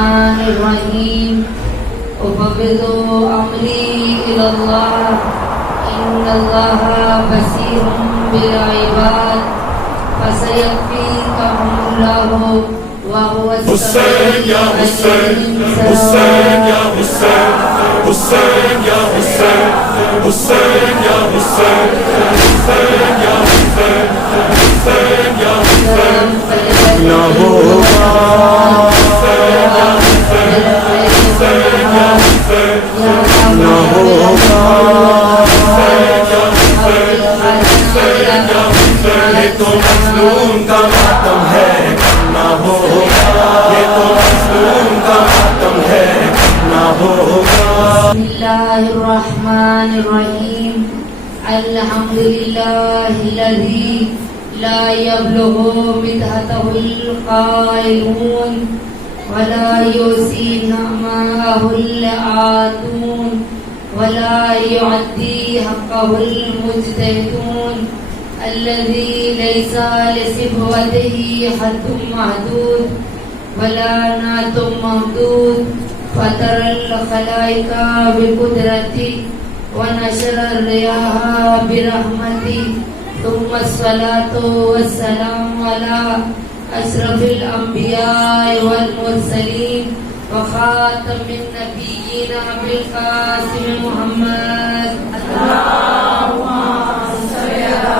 الرحمن الرحيم أفوض أمري إلى الله إن الله بصير بالعباد فسيكفيكهم الله وهو حسین یا حسین حسین یا حسین حسین یا حسین حسین یا حسین حسین یا حسین حسین یا حسین نہ ہوگا حسین یا حسین حسین یا حسین نہ ہوگا حسین یا حسین حسین یا حسین یہ تو مظلوم کا ماتم ہے نہ ہوگا یہ تو مظلوم کا ماتم ہے نہ ہوگا بسم الله الرحمن الرحيم الحمد لله الذي لا يبلغ مدحته القائلون ولا يوصي نعماه العاتون ولا يعدي حقه المجتهدون الذي ليس لصفوته حد محدود ولا نعت ممدود فطر الخلائق بقدرتي ونشر الرياح برحمتي ثم الصلاة والسلام على أشرف الأنبياء والمرسلين وخاتم النبيين أبي القاسم محمد اللهم صل على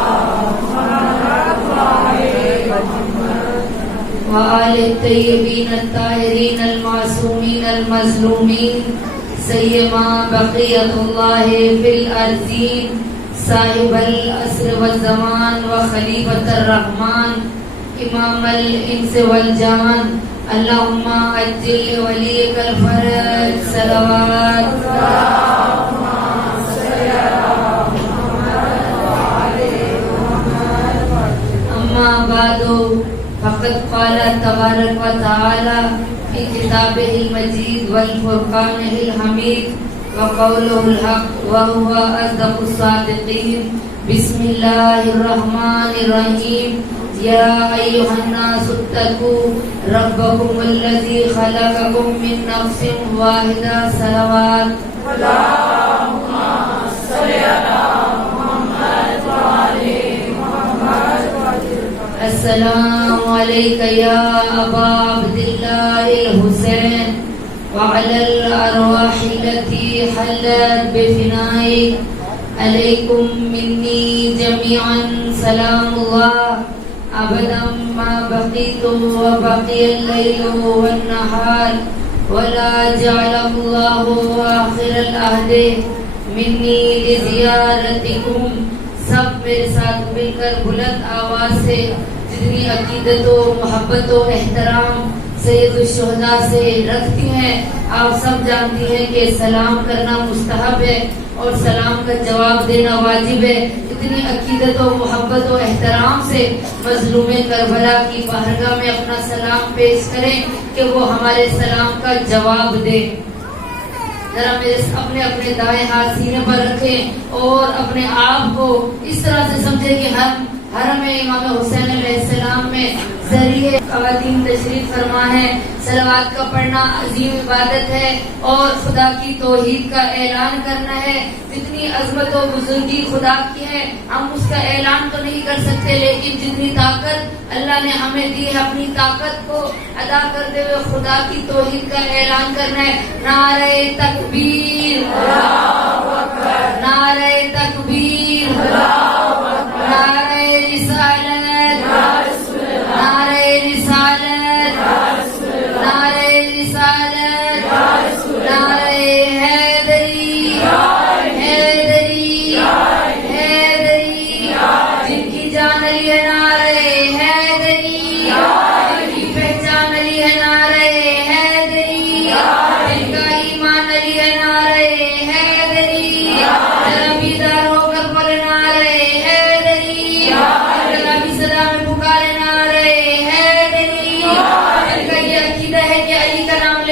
وآل الطيبين الطاهرين المعصومين المظلومين سيما بقية الله في الأرضين صاحب العصر والزمان وخليفة الرحمن إمام الإنس والجان اللهم عجل لوليك الفرج صلوات اللهم صل على محمد أما بعد فقد قال تبارك وتعالى في كتابه المجيد والفرقانه الحميد وقوله الحق وهو أصدق الصادقين بسم الله الرحمن الرحيم يا أيها الناس اتقوا ربكم الذي خلقكم من نفس واحدة صلوات اللهم صل على محمد وآل محمد السلام عليك يا أبا عبد الله الحسين وعلى الأرواح التي حلت بفنائك عليكم مني جميعا سلام الله أبدا ما بقيت وبقي الليل والنهار ولا جعل الله آخر العهد مني لزيارتكم سب میرے ساتھ مل کر بلند آواز سے جتنی عقیدت و محبت و احترام سید الشہداء سے رکھتی ہیں آپ سب جانتی ہیں کہ سلام کرنا مستحب ہے اور سلام کا جواب دینا واجب ہے اتنی عقیدت و محبت و احترام سے مظلوم کربلا کی بارگاہ میں اپنا سلام پیش کریں کہ وہ ہمارے سلام کا جواب دے ذرا میرے اپنے دائیں ہاتھ سینے پر رکھیں اور اپنے آپ کو اس طرح سے سمجھیں کہ ہم حرم امام حسین علیہ السلام میں ذریعے خواتین تشریف فرما ہے صلوات کا پڑھنا عظیم عبادت ہے اور خدا کی توحید کا اعلان کرنا ہے جتنی عظمت و بزرگی خدا کی ہے ہم اس کا اعلان تو نہیں کر سکتے لیکن جتنی طاقت اللہ نے ہمیں دی ہے اپنی طاقت کو ادا کرتے ہوئے خدا کی توحید کا اعلان کرنا ہے نعرہ تکبیر اللہ اکبر نعرہ تکبیر اللہ اکبر نعرہ رسالت نعرہ رسالت نعرہ رسالت نعرہ حیدری حیدری حیدری جن کی جان علی ہے نعرہ حیدری جن کی پہچان علی ہے نعرہ حیدری جن کا ایمان علی ہے نعرہ حیدری ذرا بیدار ہو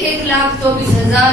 1,24,000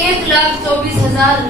1,24,000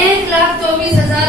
1,24,000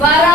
12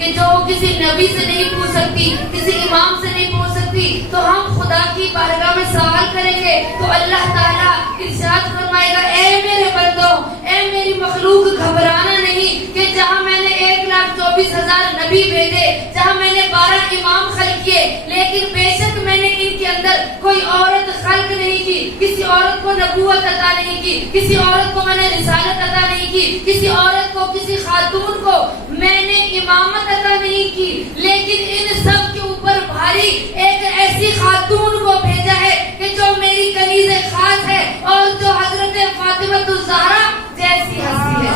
کہ جو کسی نبی سے نہیں پوچھ سکتی, کسی امام سے نہیں پوچھ سکتی, تو ہم خدا کی بارگاہ میں سوال کریں گے تو اللہ تعالیٰ ارشاد فرمائے گا, اے میرے بندو, اے میری مخلوق, گھبرانا نہیں کہ جہاں میں نے 1,24,000 نبی بھیجے, جہاں میں نے 12 امام خلق کیے, لیکن بے شک میں نے ان کے اندر کوئی عورت خلق نہیں کی, کسی عورت کو نبوت عطا نہیں کی, کسی عورت کو میں نے رسالت عطا نہیں کی, کسی عورت کو, کسی خاتون کو میں نے امامت عطا نہیں کی, لیکن ان سب کے اوپر بھاری ایک ایسی خاتون کو بھیجا ہے کہ جو میری کنیز خاص ہے اور جو حضرت فاطمہ الزہرا جیسی ہستی ہے.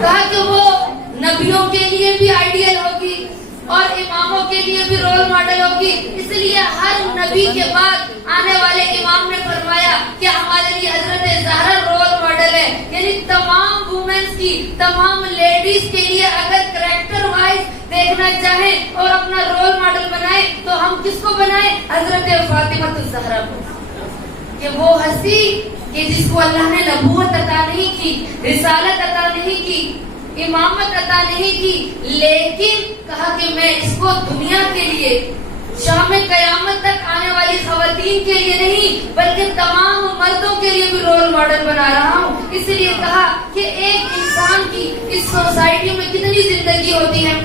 کہا کہ وہ نبیوں کے لیے بھی آئیڈیل ہوگی اور اماموں کے لیے بھی رول ماڈل ہوگی, اس لیے ہر نبی کے بعد آنے والے امام نے فرمایا کہ ہمارے لیے حضرت زہرا رول ماڈل ہے. یعنی تمام وومنس کی, تمام لیڈیز کے لیے اگر کریکٹر وائز دیکھنا چاہیں اور اپنا رول ماڈل بنائیں تو ہم کس کو بنائیں؟ حضرت فاطمہ الزہرا کو, کہ وہ ہستی کہ جس کو اللہ نے نبوت عطا نہیں کی, رسالت عطا نہیں کی, امامت عطا نہیں کی, لیکن کہا کہ میں اس کو دنیا کے لیے, شام قیامت تک آنے والی خواتین کے لیے نہیں بلکہ تمام مردوں کے لیے بھی رول ماڈل بنا رہا ہوں. اس لیے کہا کہ ایک انسان کی اس سوسائٹی میں کتنی زندگی ہوتی ہے.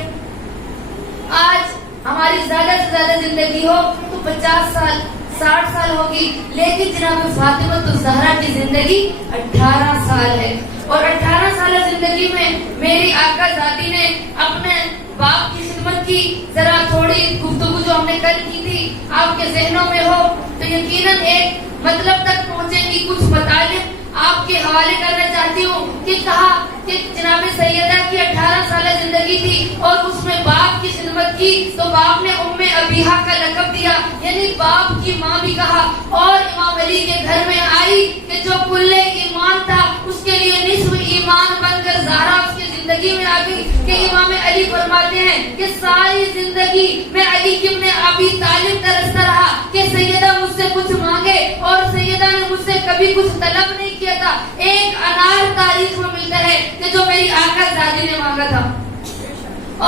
آج ہماری زیادہ سے زیادہ زندگی ہو تو 50 سال 60 سال ہوگی, لیکن جناب فاطمہ الزہرا کی زندگی 18 سال ہے. اور 18 سالہ زندگی میں میری آقا زادی نے اپنے باپ کی خدمت کی. ذرا تھوڑی گفتگو جو ہم نے کل کی تھی آپ کے ذہنوں میں ہو تو یقیناً ایک مطلب تک پہنچے گی. کچھ مطالب آپ کے حوالے کرنا چاہتی ہوں کہ کہا کہ جناب سیدہ کی 18 سالہ زندگی تھی اور اس میں باپ کی خدمت کی تو باپ نے ام ابیہا کا لقب دیا, یعنی باپ کی ماں بھی کہا. اور امام علی کے گھر میں آئی کہ جو کل ایمان تھا اس کے لیے نصف ایمان بن کر زہرا اس کی زندگی میں آ گئی. کہ امام علی فرماتے ہیں کہ ساری زندگی میں علی ابن ابی طالب ترستا رہا کہ سیدہ مجھ سے کچھ مانگے, اور سیدہ نے مجھ سے کبھی کچھ طلب نہیں کیا تھا. ایک انار تاریخ میں ملتا ہے کہ جو میری آقا زادی نے مانگا تھا.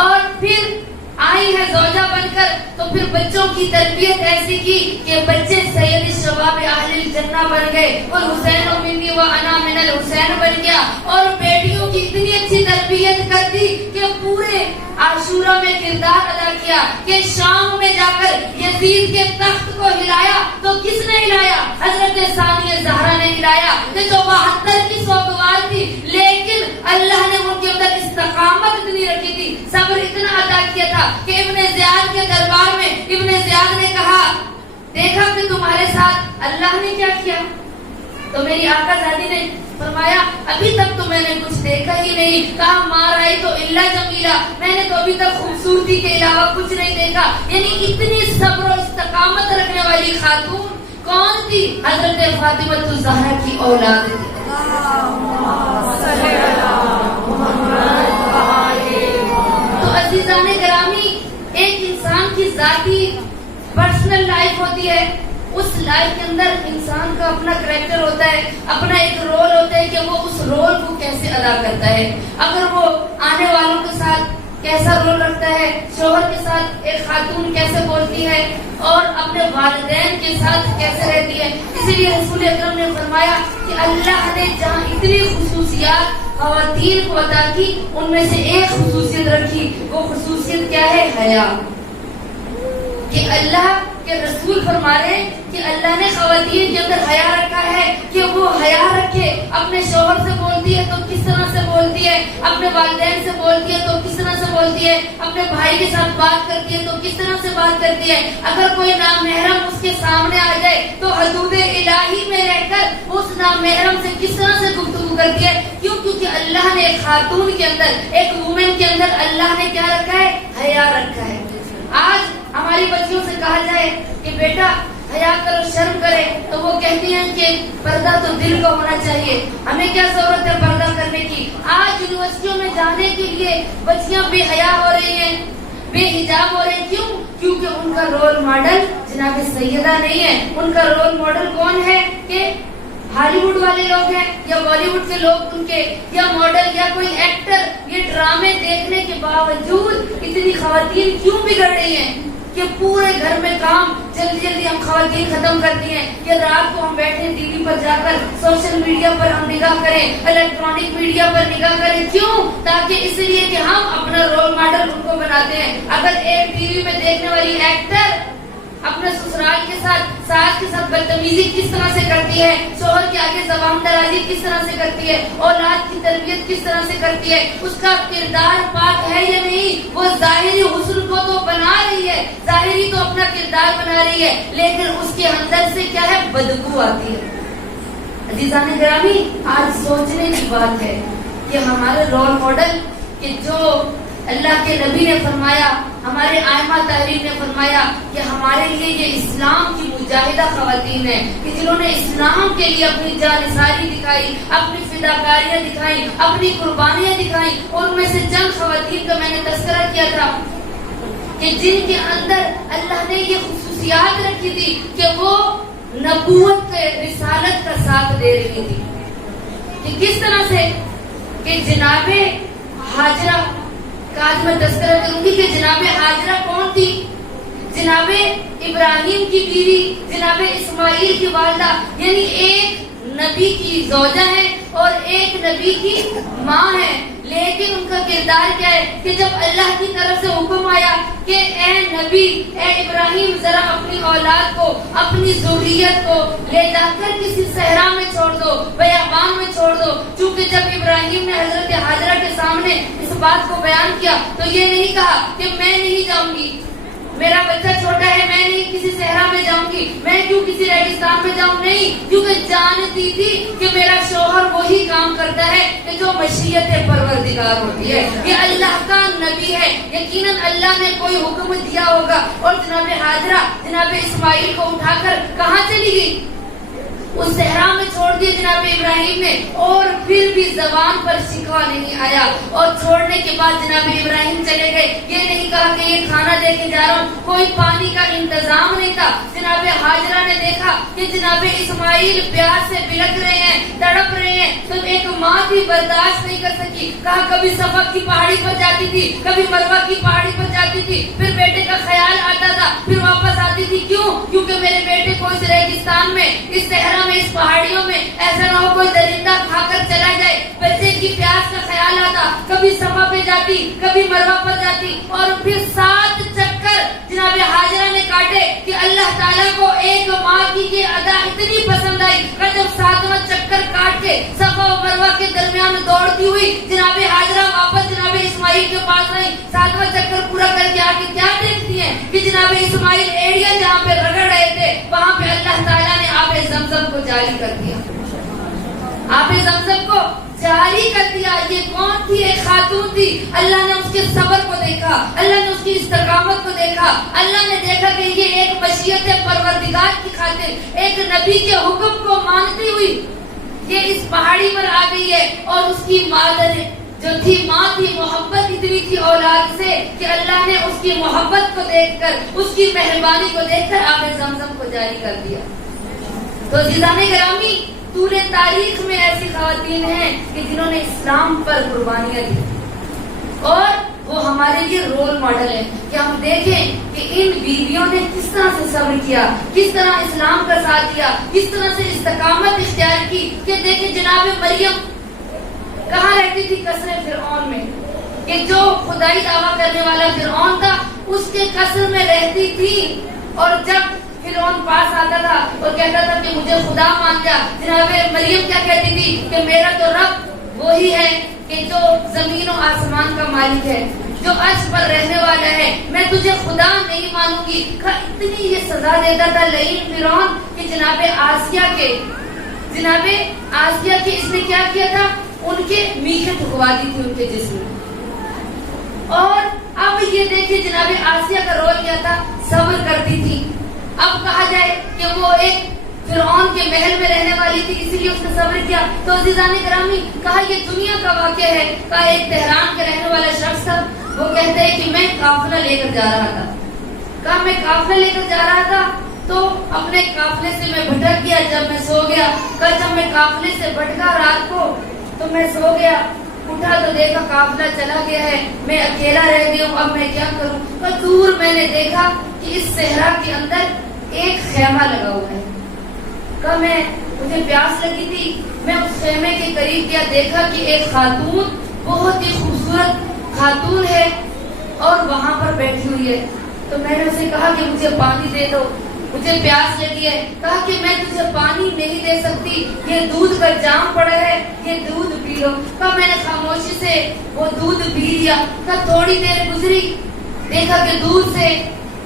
اور پھر آئی ہے زوجہ بن کر تو پھر بچوں کی تربیت ایسی کی کہ بچے سید الشباب اہل الجنہ بن گئے, اور حسین و منی و انا من الحسین بن گیا. اور بیٹیوں کی اتنی اچھی تربیت کر دی کہ پورے عاشورہ میں کردار ادا کیا کہ شام میں جا کر یزید کے تخت کو ہلایا تو کس نے ہلایا؟ حضرت ثانیہ زہرا نے ہلایا, کہ جو 72 کی سوگوار تھی لیکن اللہ نے ان کے اندر استقامت اتنی رکھی تھی, صبر اتنا عطا کیا تھا کہ ابن زیاد کے دربار میں ابن زیاد نے کہا دیکھا کہ تمہارے ساتھ اللہ نے کیا کیا؟ تو میری آقا زادی نے فرمایا ابھی تک تو میں نے کچھ دیکھا ہی نہیں. کہا مار آئی تو اللہ جمیلہ, میں نے تو ابھی تک خوبصورتی کے علاوہ کچھ نہیں دیکھا. یعنی اتنی صبر و استقامت رکھنے والی خاتون کون تھی؟ حضرت فاطمہ الزہرا کی اولاد تھی. تو عزیزان گرامی, ایک انسان کی ذاتی پرسنل لائف ہوتی ہے, اس لائف کے اندر انسان کا اپنا کریکٹر ہوتا ہے, اپنا ایک رول ہوتا ہے کہ وہ اس رول کو کیسے ادا کرتا ہے. اگر وہ آنے والوں کے ساتھ کیسا رول رکھتا ہے, شوہر کے ساتھ ایک خاتون کیسے بولتی ہے, اور اپنے والدین کے ساتھ کیسے رہتی ہے. اسی لیے رسول اکرم نے فرمایا کہ اللہ نے جہاں اتنی خصوصیات خواتین کو عطا کی ان میں سے ایک خصوصیت رکھی. وہ خصوصیت کیا ہے؟ حیا. کہ اللہ کے رسول فرما رہے ہیں کہ اللہ نے خواتین کے اندر حیا رکھا ہے کہ وہ حیا رکھے. اپنے شوہر سے بولتی ہے تو کس طرح سے بولتی ہے, اپنے والدین سے بولتی ہے تو کس طرح سے بولتی ہے, اپنے بھائی کے ساتھ بات کرتی ہے تو کس طرح سے بات کرتی ہے. اگر کوئی نامحرم اس کے سامنے آ جائے تو حدود الہی میں رہ کر اس نامحرم سے کس طرح سے گفتگو کرتی ہے. کیوں؟ کیونکہ اللہ نے ایک خاتون کے اندر, ایک وومن کے اندر اللہ نے کیا رکھا ہے؟ حیا رکھا ہے. آج ہماری بچیوں سے کہا جائے کہ بیٹا حیا کرو, شرم کرے, تو وہ کہتی ہیں کہ پردہ تو دل کا ہونا چاہیے, ہمیں کیا ضرورت ہے پردہ کرنے کی. آج یونیورسٹیوں میں جانے کے لیے بچیاں بے حیا ہو رہی ہیں, بے حجاب ہو رہے ہیں. کیوں؟ کیونکہ ان کا رول ماڈل جناب سیدہ نہیں ہے. ان کا رول ماڈل کون ہے؟ کہ ہالی ووڈ والے لوگ ہیں یا بالی ووڈ کے لوگ ان کے یا ماڈل یا کوئی ایکٹر، یہ ڈرامے دیکھنے کے باوجود اتنی خواتین کیوں بگڑ رہی ہیں کہ پورے گھر میں کام جلدی جلدی ہم خواتین ختم کرتی ہیں کہ رات کو ہم بیٹھے ٹی وی پر جا کر سوشل میڈیا پر ہم نگاہ کریں، الیکٹرانک میڈیا پر نگاہ کریں. کیوں؟ تاکہ اس لیے کہ ہم اپنا رول ماڈل ان کو بناتے ہیں. اگر ایک ٹی وی میں دیکھنے والی ایکٹر اپنے سسرال کے ساتھ، ساس کے ساتھ بدتمیزی کس طرح سے کرتی ہے، شوہر کے آگے زبان درازی کس طرح سے کرتی ہے، اولاد کی تربیت کس طرح سے کرتی ہے، اس کا کردار پاک ہے یا نہیں. وہ ظاہری حسن کو تو بنا رہی ہے، ظاہری تو اپنا کردار بنا رہی ہے، لیکن اس کے اندر سے کیا ہے؟ بدبو آتی ہے. عزیزان گرامی، آج سوچنے کی بات ہے کہ ہمارے رول ماڈل کہ جو اللہ کے نبی نے فرمایا، ہمارے آئمہ تحریر نے فرمایا کہ ہمارے لیے یہ اسلام کی مجاہدہ خواتین ہیں کہ جنہوں نے اسلام کے لیے اپنی جانثاری دکھائی، اپنی فداکاریاں دکھائی، اپنی قربانیاں دکھائی. ان میں سے چند خواتین کا میں نے تذکرہ کیا تھا کہ جن کے اندر اللہ نے یہ خصوصیات رکھی تھی کہ وہ نبوت کے رسالت کا ساتھ دے رہی تھی. کہ کس طرح سے کہ جناب ہاجرہ کا آج میں تذکرہ کروں گی کہ جناب ہاجرہ کون تھی؟ جناب ابراہیم کی بیوی، جناب اسماعیل کی والدہ، یعنی ایک نبی کی زوجہ ہے اور ایک نبی کی ماں ہے. لیکن ان کا کردار کیا ہے کہ جب اللہ کی طرف سے حکم آیا کہ اے نبی، اے ابراہیم، ذرا اپنی اولاد کو، اپنی ذریت کو لے جا کر کسی صحرا میں چھوڑ دو، بیابان میں چھوڑ دو. چونکہ جب ابراہیم نے حضرت ہاجرہ کے سامنے اس بات کو بیان کیا تو یہ نہیں کہا کہ میں نہیں جاؤں گی، میرا بچہ چھوٹا ہے، میں نہیں کسی صحرا میں جاؤں گی، میں کیوں کسی ریگستان میں جاؤں. نہیں، کیونکہ جانتی تھی کہ میرا شوہر وہی کام کرتا ہے کہ جو مشیت پروردگار ہوتی ہے. یہ اللہ کا نبی ہے، یقیناً اللہ نے کوئی حکم دیا ہوگا. اور جناب ہاجرہ جناب اسماعیل کو اٹھا کر کہاں چلی گئی؟ اس صحرا میں چھوڑ دیا جناب ابراہیم نے. اور پھر بھی زبان پر شکوہ نہیں آیا. اور چھوڑنے کے بعد جناب ابراہیم چلے گئے. یہ نہیں کہا کہ یہ کھانا دے کے جا رہا ہوں، کوئی پانی کا انتظام نہیں تھا. جناب ہاجرہ نے دیکھا کہ جناب اسماعیل پیاس سے بلک رہے ہیں، تڑپ رہے ہیں، تو ایک ماں بھی برداشت نہیں کر سکی. کہا کبھی صفا کی پہاڑی پر جاتی تھی، کبھی مروہ کی پہاڑی پر جاتی تھی، پھر بیٹے کا خیال آتا تھا، پھر واپس آتی تھی. کیوں؟ کیونکہ میرے بیٹے کو اس ریگستان میں، اس صحرا میں، اس پہاڑیوں میں ایسا نہ ہو کوئی درندہ کھا کر چلا جائے. بچے کی پیاس کا خیال آتا، کبھی صفا پہ جاتی، کبھی مروہ پر جاتی. اور پھر 7 چکر جناب ہاجرہ نے کاٹے کہ اللہ تعالیٰ کو ایک ماں کی یہ ادا اتنی پسند آئی کہ جب 7واں چکر کاٹ کے صفا و مروہ کے درمیان دوڑتی ہوئی جناب ہاجرہ واپس جناب اسماعیل کے پاس آئی. 7واں چکر پورا کر کے آ کے کیا دیکھتی ہیں کہ جناب اسماعیل ایڑیاں جہاں پہ رگڑ رہے تھے وہاں پہ اللہ تعالیٰ نے آب زمزم کو جاری کر دیا. آب زمزم کو جاری کر دیا. یہ کون تھی؟ ایک خاتون تھی. اللہ نے اس کے صبر کو دیکھا، اللہ نے اس کی استقامت کو دیکھا. اللہ نے دیکھا کہ یہ ایک مشیت پروردگار کی خاطر ایک نبی کے حکم کو مانتی ہوئی یہ اس پہاڑی پر آ گئی ہے. اور اس کی مادر جو تھی، ماں تھی، محبت اتنی تھی اولاد سے کہ اللہ نے اس کی محبت کو دیکھ کر، اس کی مہربانی کو دیکھ کر آب زمزم کو جاری کر دیا. تو عزیزان گرامی، طول تاریخ میں ایسی خواتین ہیں کہ جنہوں نے اسلام پر قربانیاں دی اور وہ ہمارے لیے رول ماڈل ہے کہ ہم دیکھیں کہ ان بیویوں نے کس طرح سے صبر کیا، کس طرح اسلام کا ساتھ دیا، کس طرح سے استقامت اختیار کی. کہ دیکھیں جناب مریم کہاں رہتی تھی؟ قصر فرعون میں، کہ جو خدائی دعویٰ کرنے والا فرعون تھا اس کے قصر میں رہتی تھی. اور جب فرعون پاس آتا تھا اور کہتا تھا کہ مجھے خدا مان جا، جناب مریم کیا کہتی تھی کہ میرا تو رب وہی ہے کہ جو زمین و آسمان کا مالک ہے، جو عرش پر رہنے والا ہے، میں تجھے خدا نہیں مانوں گی. اتنی یہ سزا دیتا تھا لعین فرعون کہ جناب آسیہ کے اس نے کیا کیا تھا؟ ان کے میخیں ٹھکوا دی تھی ان کے جسم میں. اور اب یہ دیکھیں جناب آسیہ کا رول کیا تھا؟ صبر کرتی تھی. اب کہا جائے کہ وہ ایک فرعون کے محل میں رہنے والی تھی، اسی لیے اس نے صبر کیا. تو عزیزان گرامی، کہا یہ دنیا کا واقعہ ہے. کہا ایک تہران کے رہنے والا شخص تھا، وہ کہتے ہیں کہ میں قافلہ لے کر جا رہا تھا. کہا میں قافلہ لے کر جا رہا تھا تو اپنے قافلے سے میں بھٹک گیا جب میں سو گیا. کل جب میں قافلے سے بھٹکا رات کو تو میں سو گیا, اٹھا تو دیکھا قافلہ چلا گیا ہے, میں اکیلا رہ گیا ہوں, اب میں کیا کروں. تو دور میں نے دیکھا کہ اس صحرا کے اندر ایک خیمہ لگا ہوا ہے. کہا مجھے پیاس لگی تھی, میں اس خیمے کے قریب گیا, دیکھا کہ ایک خاتون, بہت ہی خوبصورت خاتون ہے اور وہاں پر بیٹھی ہوئی ہے. تو میں نے اسے کہا کہ مجھے پانی دے دو, مجھے پیاس لگی ہے. کہا کہ میں تجھے پانی نہیں دے سکتی, یہ دودھ کا جام پڑا ہے, یہ دودھ پی لو. کہا میں نے خاموشی سے وہ دودھ پی لیا. کہا تھوڑی دیر گزری, دیکھا کہ دودھ سے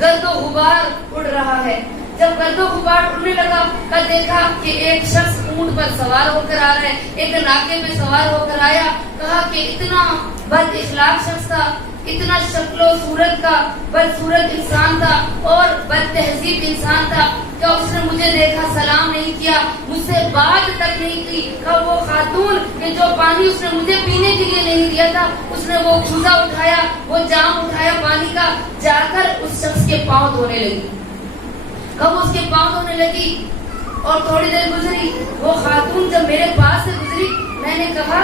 گرد و غبار اڑ رہا ہے. جب گرد و غبار اڑنے لگا تو دیکھا کہ ایک شخص اونٹ پر سوار ہو کر آ رہا ہے, ایک ناکے پہ سوار ہو کر آیا. کہا کہ اتنا بد اخلاق شخص تھا, اتنا شکل و صورت کا بدصورت انسان تھا اور بد تہذیب انسان تھا کہ اس نے مجھے دیکھا, سلام نہیں کیا, مجھ سے بات تک نہیں کی. کہ وہ خاتون کہ جو پانی اس نے مجھے پینے کے لیے نہیں دیا تھا, اس نے وہ کوزہ اٹھایا, وہ جام اٹھایا پانی کا, جا کر اس شخص کے پاؤں دھونے لگی. کب اس کے پاؤں دھونے لگی اور تھوڑی دیر گزری, وہ خاتون جب میرے پاس سے گزری, میں نے کہا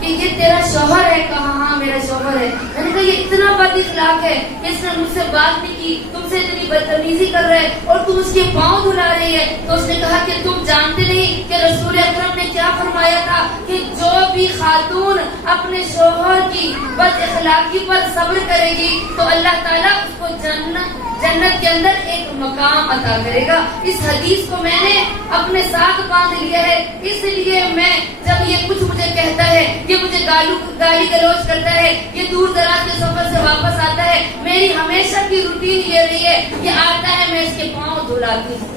کہ یہ تیرا شوہر ہے. کہا ہاں میرا شوہر ہے. میں نے کہا یہ اتنا بد اخلاق ہے کہ اس نے مجھ سے بات نہیں کی, تم سے اتنی بدتمیزی کر رہا ہے اور تم اس کے پاؤں دھلا رہی ہے. تو اس نے کہا کہ تم جانتے نہیں کہ رسول اکرم نے کیا فرمایا تھا کہ جو بھی خاتون اپنے شوہر کی بد اخلاقی پر صبر کرے گی تو اللہ تعالیٰ اس کو جنت کے اندر ایک مقام عطا کرے گا. اس حدیث کو میں نے اپنے ساتھ باندھ لیا ہے. اس لیے میں جب یہ کچھ مجھے کہتا ہے, یہ مجھے گالی گلوچ کرتا ہے, یہ دور دراز کے سفر سے واپس آتا ہے, میری ہمیشہ کی روٹین یہ رہی ہے, یہ آتا ہے میں اس کے پاؤں دھلاتی ہوں.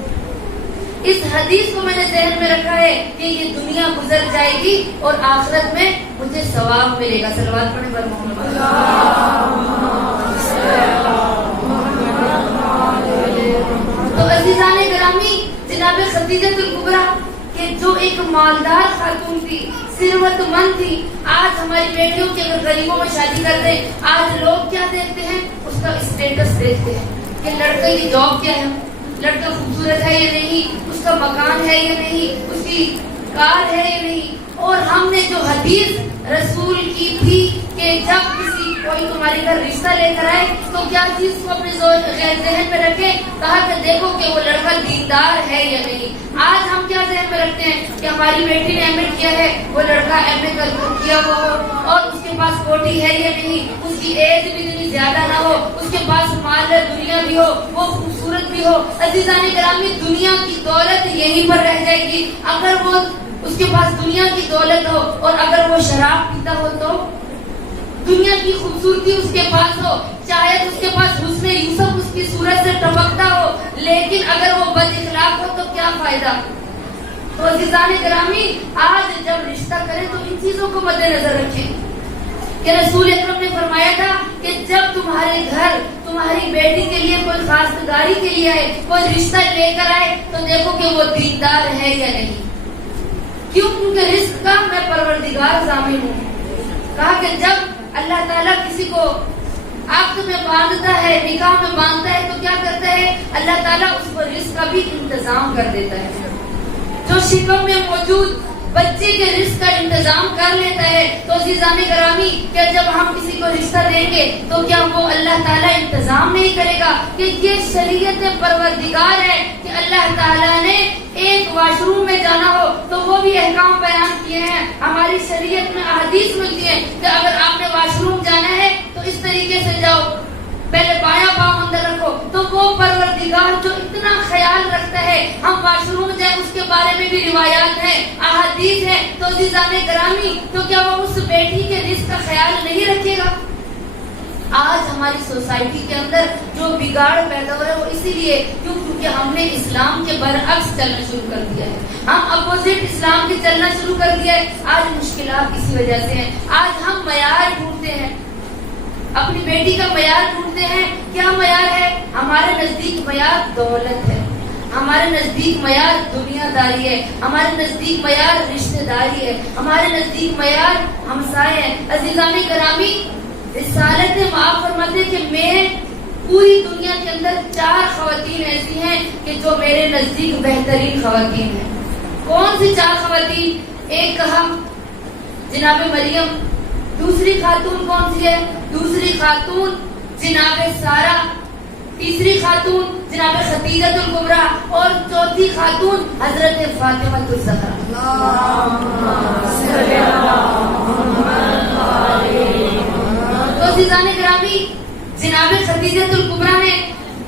اس حدیث کو میں نے ذہن میں رکھا ہے کہ یہ دنیا گزر جائے گی اور آخرت میں مجھے ثواب ملے گا. صلوات پڑھیں پر محمد. تو عزیزان گرامی, جناب خدیجہ الکبریٰ کہ جو ایک مالدار خاتون تھی, ثروت مند تھی, آج ہماری بیٹیوں کے اگر غریبوں میں شادی کرتے ہیں, آج لوگ کیا دیکھتے ہیں, اس کا اسٹیٹس دیکھتے ہیں کہ لڑکے کی جاب کیا ہے, لڑکا خوبصورت ہے یا نہیں, اس کا مکان ہے یا نہیں, اس کی کار ہے یا نہیں. اور ہم نے جو حدیث رسول کی تھی کہ جب کسی کوئی تمہارے گھر رشتہ لے کر آئے تو کیا چیز کو اپنے ذہن میں رکھے, کہا کہ دیکھو کہ وہ لڑکا دیندار ہے یا نہیں. آج ہم کیا ذہن میں رکھتے ہیں کہ ہماری بیٹی نے ایم اے کیا ہے, وہ لڑکا ایم اے کیا ہوا ہو اور اس کے پاس کوٹی ہے یا نہیں, اس کی ایج بھی اتنی زیادہ نہ ہو, اس کے پاس مال دنیا بھی ہو, وہ خوبصورت بھی ہو. عزیزان گرامی, دنیا کی دولت یہیں پر رہ جائے گی. اگر وہ اس کے پاس دنیا کی دولت ہو اور اگر وہ شراب پیتا ہو تو دنیا کی خوبصورتی اس کے پاس ہو, شاید اس کے پاس حسن یوسف اس کی صورت سے ٹپکتا ہو, لیکن اگر وہ بد اخلاق ہو تو کیا فائدہ. تو عزیزان گرامی, آج جب رشتہ کریں تو ان چیزوں کو مد نظر رکھیں کہ رسول اکرم نے فرمایا تھا کہ جب تمہارے گھر تمہاری بیٹی کے لیے کوئی خواستگاری کے لیے آئے, کوئی رشتہ لے کر آئے, تو دیکھو کہ وہ دیندار ہے یا نہیں. کیوں؟ کیونکہ رزق کا میں پروردگار ضامن ہوں. کہا کہ جب اللہ تعالیٰ کسی کو عقد میں باندھتا ہے, نکاح میں باندھتا ہے, تو کیا کرتا ہے, اللہ تعالیٰ اس کو رزق کا بھی انتظام کر دیتا ہے. جو شکم میں موجود بچے کے رزق کا انتظام کر لیتا ہے, تو عزیزان گرامی کیا جب ہم کسی کو رشتہ دیں گے تو کیا وہ اللہ تعالیٰ انتظام نہیں کرے گا کہ یہ شریعت پروردگار ہے کہ اللہ تعالیٰ نے ایک واش روم میں جانا ہو تو وہ بھی احکام بیان کیے ہیں, ہماری شریعت میں احادیث ملتی ہیں کہ اگر آپ نے واش روم جانا ہے تو اس طریقے سے جاؤ, پہلے بایاں پاؤں اندر رکھو. تو وہ پروردگار جو اتنا خیال رکھتا ہے ہم واش روم جائیں, اس کے بارے میں بھی روایات ہیں, احادیث ہیں. تو عزیزان گرامی, تو کیا وہ اس بیٹی کے رزق کا خیال نہیں رکھے گا. آج ہماری سوسائٹی کے اندر جو بگاڑ پیدا ہو رہا ہے وہ اسی لیے کیونکہ ہم نے اسلام کے برعکس چلنا شروع کر دیا ہے, ہم اپوزٹ اسلام کے چلنا شروع کر دیا ہے. آج مشکلات اسی وجہ سے ہیں. آج ہم معیار ڈھونڈتے ہیں, اپنی بیٹی کا معیار ڈھونڈتے ہیں. کیا معیار ہے؟ ہمارے نزدیک معیار دولت ہے, ہمارے نزدیک معیار دنیا داری ہے, ہمارے نزدیک معیار رشتہ داری ہے, ہمارے نزدیک معیار ہمسائے ہیں. عزیزان گرامی, رسالت معاف فرماتے کہ میں پوری دنیا کے اندر 4 خواتین ایسی ہیں کہ جو میرے نزدیک بہترین خواتین ہیں. کون سی 4 خواتین؟ ایک کہا جناب مریم. دوسری خاتون کون سی ہے؟ دوسری خاتون جناب سارہ. تیسری خاتون جناب خدیجہ الکبریٰ. اور چوتھی خاتون حضرت فاطمہ الزہرا. تو عزیزان گرامی، جناب خدیجہ الکبریٰ نے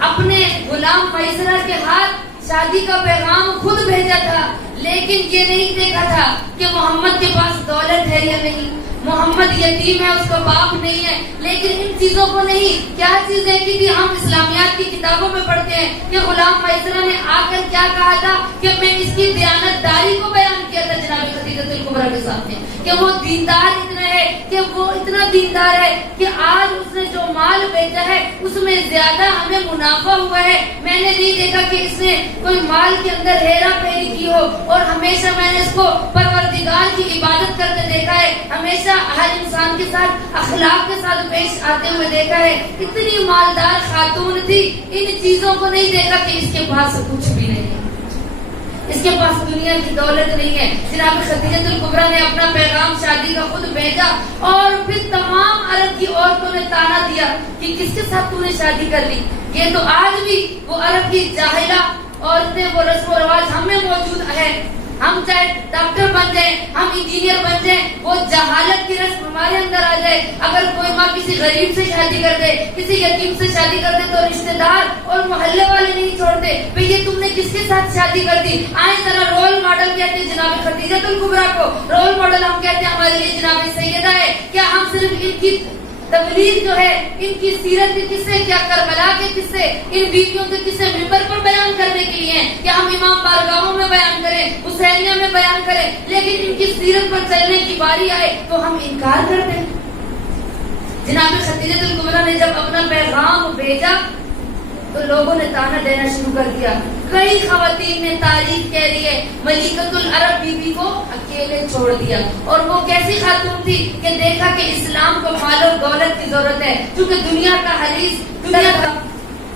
اپنے غلام میسرہ کے ہاتھ شادی کا پیغام خود بھیجا تھا، لیکن یہ نہیں دیکھا تھا کہ محمد کے پاس دولت ہے یا نہیں، محمد یتیم ہے، اس کا باپ نہیں ہے. لیکن ان چیزوں کو نہیں، کیا چیز دیکھی تھی؟ ہم اسلامیات کی کتابوں میں پڑھتے ہیں کہ غلام میسرہ نے آ کر کیا کہا تھا کہ میں اس کی دیانتداری کو بیان کیا تھا جناب خدیجہ الکبریٰ کے سامنے، کہ وہ دیندار اتنا ہے، کہ وہ اتنا دیندار ہے کہ آج اس نے جو مال بیچا ہے اس میں زیادہ ہمیں منافع ہوا ہے. میں نے نہیں دیکھا کہ اس نے کوئی مال کے اندر ہیرا پھیری کی ہو، اور ہمیشہ میں نے اس کو پروردگار کی عبادت کرتے دیکھا ہے، ہمیشہ ہر انسان کے ساتھ اخلاق کے ساتھ پیش آتے ہوئے دیکھا ہے. اتنی مالدار خاتون تھی، ان چیزوں کو نہیں دیکھا کہ اس کے پاس کچھ بھی نہیں ہے، اس کے پاس دنیا کی دولت نہیں ہے. جناب خدیجہ الکبریٰ نے اپنا پیغام شادی کا خود بھیجا، اور پھر تمام عرب کی عورتوں نے تانا دیا کہ کس کے ساتھ تو نے شادی کر لی. یہ تو آج بھی وہ عرب کی جاہلہ عورتیں، وہ رسم و رواج ہم میں موجود ہے. ہم چاہے ڈاکٹر بن جائیں، ہم انجینئر بن جائیں، وہ جہالت کی رسم ہمارے اندر آ جائے. اگر کوئی ماں کسی غریب سے شادی کر دے، کسی یتیم سے شادی کر دے، تو رشتہ دار اور محلے والے نہیں چھوڑتے. بھئی یہ تم نے کس کے ساتھ شادی کر دی؟ آئیں ذرا رول ماڈل کہتے ہیں جناب خدیجہ الکبریٰ کو، رول ماڈل ہم کہتے ہیں ہمارے لیے جناب سیدہ ہے. کیا ہم صرف ان کی تبلیغ جو ہے، ان کی سیرت کے قصے، کیا کربلا کے قصے، ان بیویوں کے قصے ممبر پر بیان کرنے کے لیے ہیں کہ ہم امام بارگاہوں میں بیان کریں، حسینیہ میں بیان کریں، لیکن ان کی سیرت پر چلنے کی باری آئے تو ہم انکار کرتے ہیں. جناب خدیجہ الکبریٰ نے جب اپنا پیغام بھیجا تو لوگوں نے تانا دینا شروع کر دیا. کئی خواتین نے تعریف کہہ رہی ہے، ملکۃ العرب بی بی کو اکیلے چھوڑ دیا. اور وہ کیسی خاتون تھی کہ دیکھا کہ اسلام کو مال و دولت کی ضرورت ہے، کیونکہ دنیا کا حریص دنیا کا.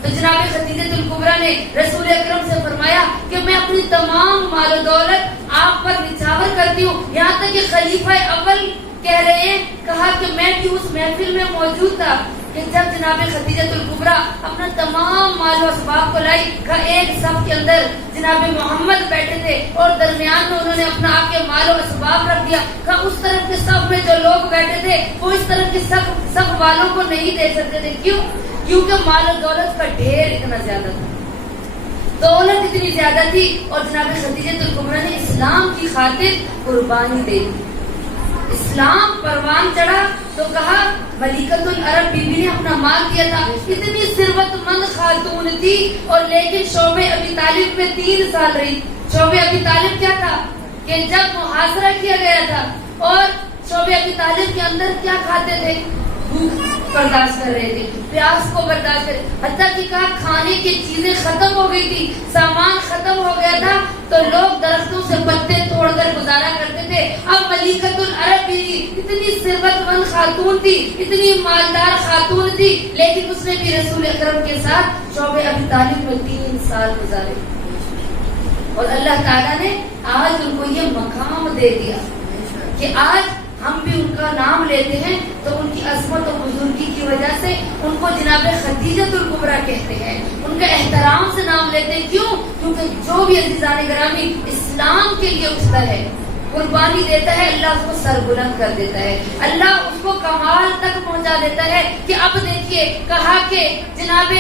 تو جناب خدیجہ الکبریٰ نے رسول اکرم سے فرمایا کہ میں اپنی تمام مال و دولت آپ پر نچھاور کرتی ہوں. یہاں تک کہ خلیفہ اول کہہ رہے ہیں، کہا کہ میں بھی اس محفل میں موجود تھا کہ جب جناب خدیجہ الکبریٰ اپنا تمام مال و اسباب کو لائی، کا ایک صف کے اندر جناب محمد بیٹھے تھے اور درمیان میں انہوں نے اپنا آ کے مال و اسباب رکھ دیا. کا اس طرف کے صف میں جو لوگ بیٹھے تھے وہ اس طرف کے صف والوں کو نہیں دے سکتے تھے. کیوں؟ کیونکہ مال و دولت کا ڈھیر اتنا زیادہ تھا، دولت اتنی زیادہ تھی. اور جناب خدیجہ الکبریٰ نے اسلام کی خاطر قربانی دے دی. اسلام پروان چڑھا تو کہا ملکۃ العرب بی بی نے اپنا مال دیا تھا. اتنی ثروت مند خاتون تھی، اور لیکن شعب ابی طالب میں 3 سال رہی. شعب ابی طالب کیا تھا کہ جب محاصرہ کیا گیا تھا، اور شعب ابی طالب کے اندر کیا کھاتے تھے؟ بھوک برداشت کر رہے تھے، پیاس کو برداشت کر، حتیٰ کہ کہا کھانے کی چیزیں ختم ہو گئی تھی، سامان ختم ہو گیا تھا، تو لوگ درختوں سے پتے توڑ کر گزارا کرتے تھے. اب ملکۃ العرب بھی اتنی ثروت مند خاتون تھی، اتنی مالدار خاتون تھی، لیکن اس نے بھی رسول اکرم کے ساتھ شعب ابی طالب میں 3 سال گزارے. اور اللہ تعالیٰ نے آج ان کو یہ مقام دے دیا کہ آج ہم بھی ان کا نام لیتے ہیں تو ان کی عظمت و بزرگی کی وجہ سے ان کو جناب خدیجہ الکبریٰ کہتے ہیں، ان کا احترام سے نام لیتے ہیں. کیوں؟ کیونکہ جو بھی عزیزان گرامی اسلام کے لیے اٹھتا ہے، قربانی دیتا ہے، اللہ اس کو سربلند کر دیتا ہے، اللہ اس کو کمال تک پہنچا دیتا ہے. کہ اب دیکھیے، کہا کہ جناب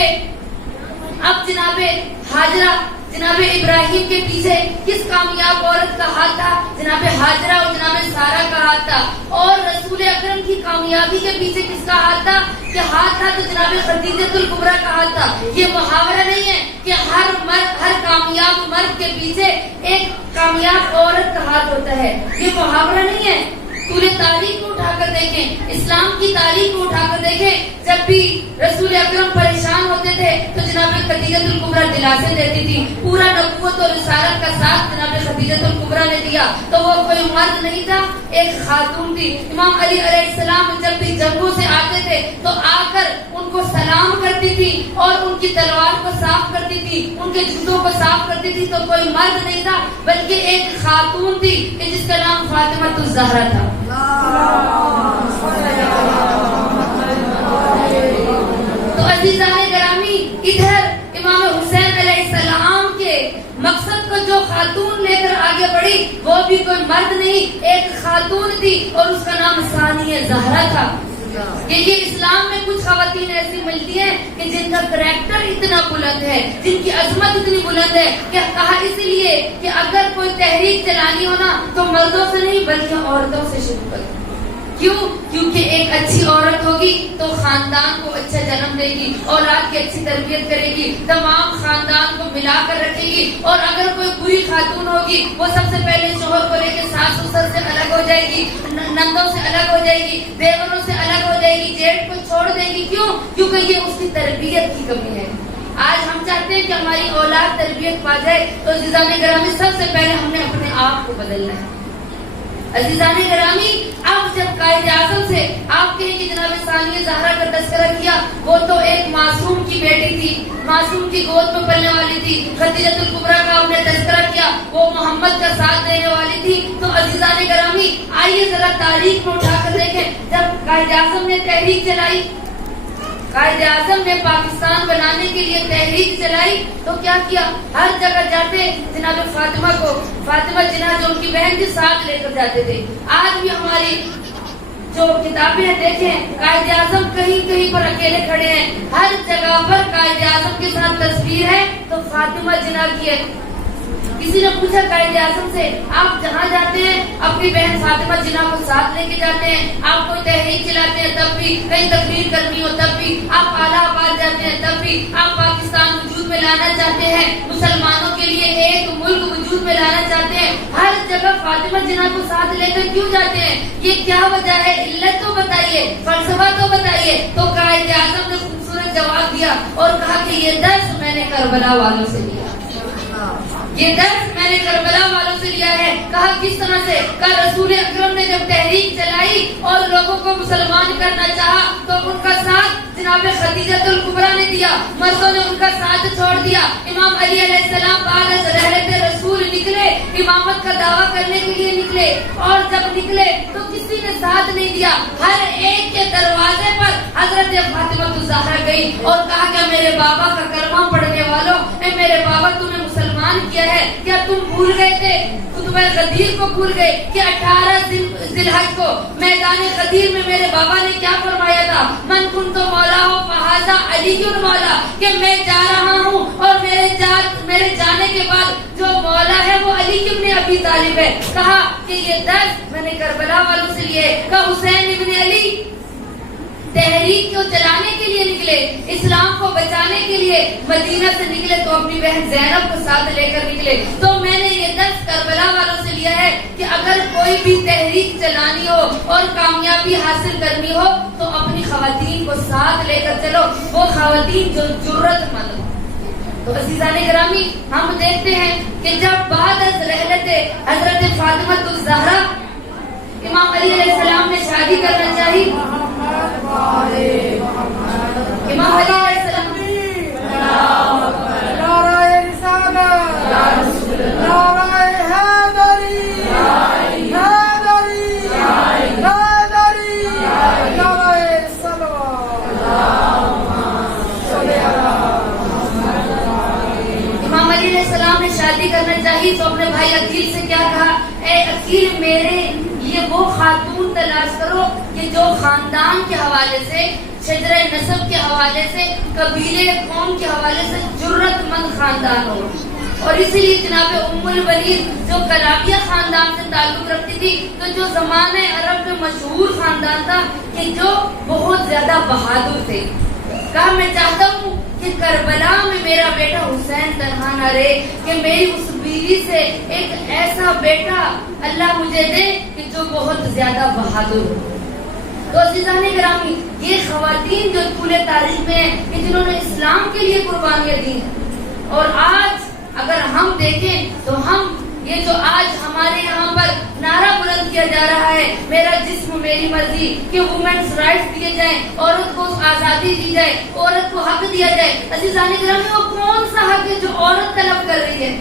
ہاجرہ، جناب ابراہیم کے پیچھے کس کامیاب عورت کا ہاتھ تھا؟ جناب ہاجرہ اور جناب سارہ کا ہاتھ تھا. اور رسول اکرم کی کامیابی کے پیچھے کس کا ہاتھ تھا؟ کہ ہاتھ تھا تو جناب خدیجہ الکبریٰ کا ہاتھ تھا. یہ محاورہ نہیں ہے کہ ہر کامیاب مرد کے پیچھے ایک کامیاب عورت کا ہاتھ ہوتا ہے. یہ محاورہ نہیں ہے. پورے تاریخ کو اٹھا کر دیکھیں، اسلام کی تاریخ کو اٹھا کر دیکھیں، جب بھی رسول اکرم پریشان ہوتے تھے تو جناب خدیجہ الکبریٰ دلاسے دیتی تھی. پورا نبوت اور رسالت کا ساتھ جناب خدیجہ الکبریٰ نے دیا. تو وہ کوئی مرد نہیں تھا، ایک خاتون تھی. امام علی علیہ السلام جب بھی جنگوں سے آتے تھے تو آ کر ان کو سلام کرتی تھی اور ان کی تلوار کو صاف کرتی تھی، ان کے جوتوں کو صاف کرتی تھی، تو کوئی مرد نہیں تھا بلکہ ایک خاتون تھی کہ جس کا نام فاطمہ الزہرا تھا۔ تو عزیزان گرامی، ادھر امام حسین علیہ السلام کے مقصد کو جو خاتون لے کر آگے بڑھی وہ بھی کوئی مرد نہیں، ایک خاتون تھی اور اس کا نام ثانیہ زہرا تھا۔ کہ یہ اسلام میں کچھ خواتین ایسی ملتی ہیں کہ جن کا کریکٹر اتنا بلند ہے، جن کی عظمت اتنی بلند ہے کہ کہا اس لیے کہ اگر کوئی تحریک چلانی ہو نا تو مردوں سے نہیں بلکہ عورتوں سے شروع کرو۔ کیوں؟ کیونکہ ایک اچھی عورت ہوگی تو خاندان کو اچھا جنم دے گی، اولاد کی اچھی تربیت کرے گی، تمام خاندان کو ملا کر رکھے گی۔ اور اگر کوئی بری خاتون ہوگی وہ سب سے پہلے شوہر کو لے کے ساس سسر سے الگ ہو جائے گی، نندوں سے الگ ہو جائے گی، دیوروں سے الگ ہو جائے گی، جیٹ کو چھوڑ دے گی۔ کیوں؟ کیونکہ یہ اس کی تربیت کی کمی ہے۔ آج ہم چاہتے ہیں کہ ہماری اولاد تربیت پا جائے، تو عزیزان گرامی سب سے پہلے ہم نے اپنے آپ کو بدلنا ہے۔ عزیزان گرامی، اب جب قائد اعظم سے آپ کہیں کہ جناب ثانیہ زہرا کا تذکرہ کیا، وہ تو ایک معصوم کی بیٹی تھی، معصوم کی گود میں پلنے والی تھی۔ خدیجۃ الکبریٰ کا آپ نے تذکرہ کیا، وہ محمد کا ساتھ دینے والی تھی۔ تو عزیزان گرامی، آئیے ذرا تاریخ میں اٹھا کر دیکھیں، جب قائد اعظم نے تحریک چلائی، قائد اعظم نے پاکستان بنانے کے لیے تحریک چلائی، تو کیا کیا؟ ہر جگہ جاتے جناب فاطمہ جناح جو ان کی بہن تھی ساتھ لے کر جاتے تھے۔ آج بھی ہماری جو کتابیں دیکھیں، قائد اعظم کہیں پر اکیلے کھڑے ہیں، ہر جگہ پر قائد اعظم کے ساتھ تصویر ہے تو فاطمہ جناح کی ہے۔ کسی نے پوچھا قائد اعظم سے، آپ جہاں جاتے ہیں اپنی بہن فاطمہ جناح کو ساتھ لے کے جاتے ہیں، آپ کوئی تحریک چلاتے ہیں تب بھی، کہیں تقریر کرنی ہو تب بھی، آپ اعلیٰ آباد جاتے ہیں تب بھی، آپ پاکستان وجود میں لانا چاہتے ہیں، مسلمانوں کے لیے ایک ملک وجود میں لانا چاہتے ہیں، ہر جگہ فاطمہ جناح کو ساتھ لے کر کیوں جاتے ہیں؟ یہ کیا وجہ ہے؟ علت تو بتائیے، فلسفہ تو بتائیے۔ تو قائد اعظم نے خوبصورت جواب دیا اور کہا کہ یہ درس میں نے کربلا والوں سے لیا، یہ درس میں نے کربلا والوں سے لیا ہے۔ کہا کس طرح سے؟ کہا رسول اکرم نے جب تحریک چلائی اور لوگوں کو مسلمان کرنا چاہا تو ان کا ساتھ جناب خدیجۃ الکبریٰ نے دیا، مردوں نے ان کا ساتھ چھوڑ دیا۔ امام علی علیہ السلام بعد از رحلت رسول نکلے، امامت کا دعویٰ کرنے کے لیے نکلے، اور جب نکلے تو کسی نے ساتھ نہیں دیا۔ ہر ایک کے دروازے پر حضرت فاطمہ الزہرا گئی اور کہا کہ میرے بابا کا کلمہ پڑھنے والوں، اے میرے بابا تمہیں مسلمان کیا ہے، کیا تم بھول گئے تھے؟ تمہیں غدیر کو بھول گئے کہ 18 ذی الحج کو میدان غدیر میں میرے بابا نے کیا فرمایا تھا؟ من کنت مولا ہو فہذا علی مولا، کہ میں جا رہا ہوں اور میرے جانے کے بعد جو مولا ہے وہ علی ابن ابی طالب ہے۔ کہا کہ یہ درس میں نے کربلا والوں سے لیے۔ کہ حسین ابن علی تحریک کو چلانے کے لیے نکلے، اسلام کو بچانے کے لیے مدینہ سے نکلے تو اپنی بہن زینب کو ساتھ لے کر نکلے۔ تو میں نے یہ درس کربلا والوں سے لیا ہے کہ اگر کوئی بھی تحریک چلانی ہو اور کامیابی حاصل کرنی ہو تو اپنی خواتین کو ساتھ لے کر چلو، وہ خواتین جو جرأت مند ہو۔ تو عزیزان گرامی، ہم دیکھتے ہیں کہ جب بعد از رحلت حضرت فاطمہ الزہرا امام علی علیہ السلام نے شادی کرنا چاہی، امام علی علیہ السلام نعرہ رسالت، نعرہ حیدری، حیدری، حیدری، نعرہ صلوات۔ امام علی علیہ السلام نے شادی کرنا چاہی تو اپنے بھائی عقیل سے کیا کہا؟ اے عقیل، میرے یہ وہ خاتون تلاش کرو کہ جو خاندان کے حوالے سے، شجرہ نسب کے حوالے سے، قبیلے قوم کے حوالے سے جرأت مند خاندان ہو۔ اور اسی لیے جناب ام الولید جو کلابیہ خاندان سے تعلق رکھتی تھی، تو جو زمانے عرب میں مشہور خاندان تھا کہ جو بہت زیادہ بہادر تھے، کہا میں چاہتا ہوں کہ کربلا میں میرا بیٹا حسین تنہا نہ رہے، کہ میری اس بیوی سے ایک ایسا بیٹا اللہ مجھے دے کہ جو بہت زیادہ بہادر ہو۔ تو عزیزان گرامی، یہ خواتین جو طول تاریخ میں ہیں کہ جنہوں نے اسلام کے لیے قربانیاں دی ہیں، اور آج اگر ہم دیکھیں تو ہم یہ جو آج ہمارے یہاں پر نعرہ بلند کیا جا رہا ہے میرا جسم میری مرضی کہ وومنس رائٹس دیے جائیں, عورت کو آزادی دی جائے, عورت کو حق دیا جائے. عزیزان گرامی وہ کون سا حق ہے جو عورت طلب کر رہی ہے؟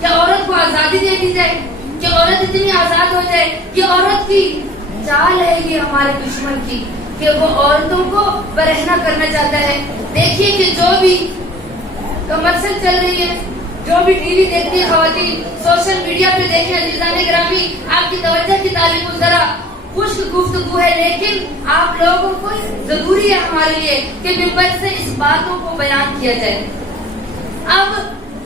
کیا عورت کو آزادی دے دی جائے کہ عورت اتنی آزاد ہو جائے؟ یہ عورت کی چال ہے یہ ہمارے دشمن کی کہ وہ عورتوں کو برہنہ کرنا چاہتا ہے. دیکھیے کہ جو بھی کمرشل چل رہی ہے, جو بھی ٹی وی دیکھتی ہیں خواتین, سوشل میڈیا پہ دیکھیں. عزیزان گرامی آپ کی توجہ کی طالب ذرا خشک گفتگو ہے, لیکن آپ لوگوں کو ضروری ہے ہمارے لیے کہ ممبر سے اس باتوں کو بیان کیا جائے. اب